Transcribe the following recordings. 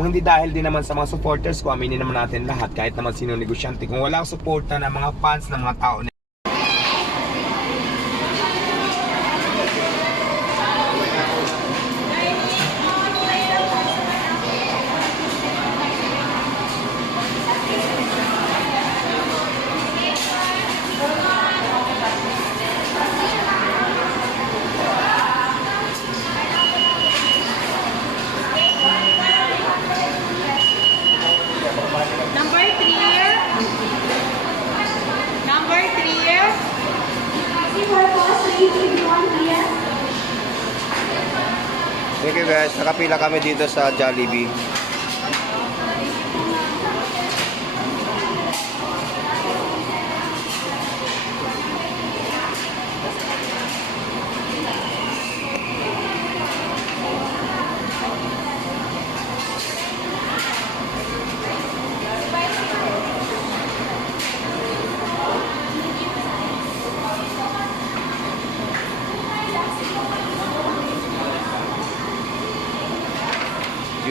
Kung hindi dahil din naman sa mga supporters ko, aminin naman natin lahat, kahit naman sino negosyante. Kung wala ang suporta ng mga fans, ng mga tao na Thank you guys, nakapila kami dito sa Jollibee.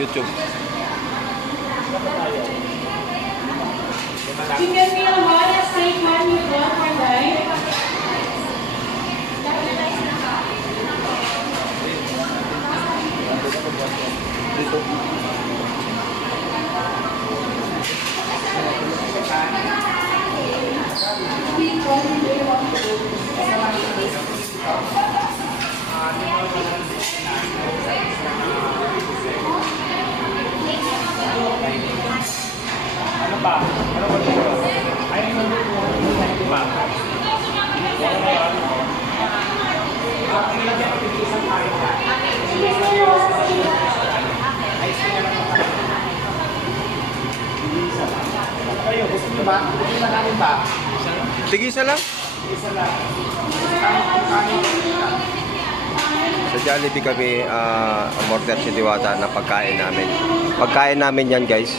YouTube. Chicken meal one, a steak one with one for life. ano pa? Ano ba ito? Ay, ano ba? Kayo, gusto nyo ba? Gusto nyo natin ba? Tigisa lang. Sa Jollibee kami, order si Diwata na pagkain namin. Pagkain namin yan guys.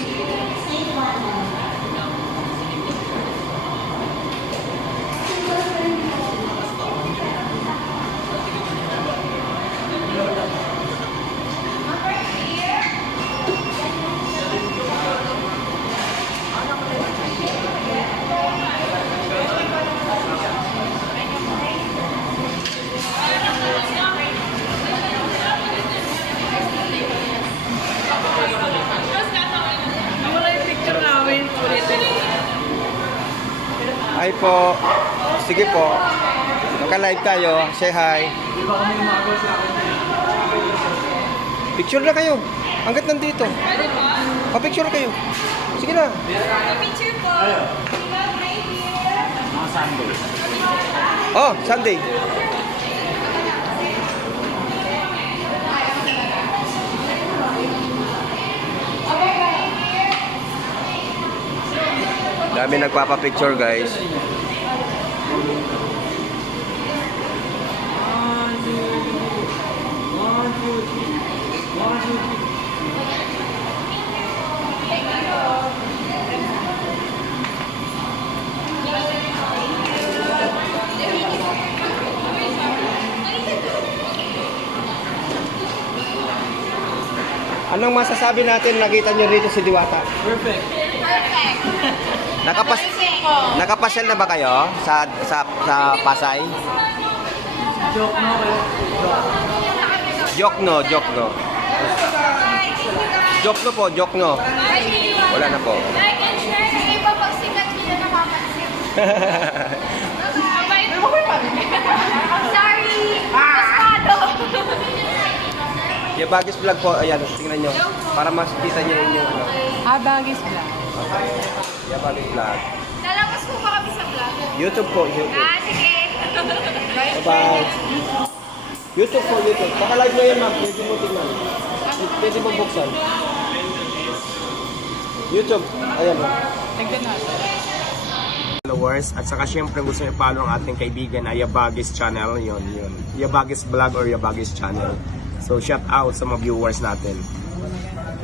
Hi po. Sige po. Naka-live tayo. Say hi. Picture na kayo. Hanggat nandito. Pa-picture na kayo. Sige na. Picture po. Sunday. Oh, Sunday. Dami nagpapa-picture guys. Anong masasabi natin nakita nyo rito si Diwata? Perfect. Nakapasyal na ba kayo sa Pasay? Jokno. Jokno po, Jokno. Wala na po. Like and share. Sige pa pag sikat nyo napapansin. Sorry. Pasado. Yung Bagis Vlog po, ayan, tingnan nyo. Para makikita nyo rin yung ano. Bagis Vlog. Yung Bagis Vlog. Lalabas po ba kami sa vlog? YouTube po, YouTube. Sige. Bye-bye. YouTube po, YouTube. Paka-live na yan, ma'am. Pwede mo tingnan. Pwede mo buksan. YouTube. Ayan, ma'am. Tignan natin. Followers, at saka syempre gusto nyo follow ang ating kaibigan na Yabagis channel. Yun. Yabagis Vlog or Yabagis channel. So shout out sa mga viewers natin.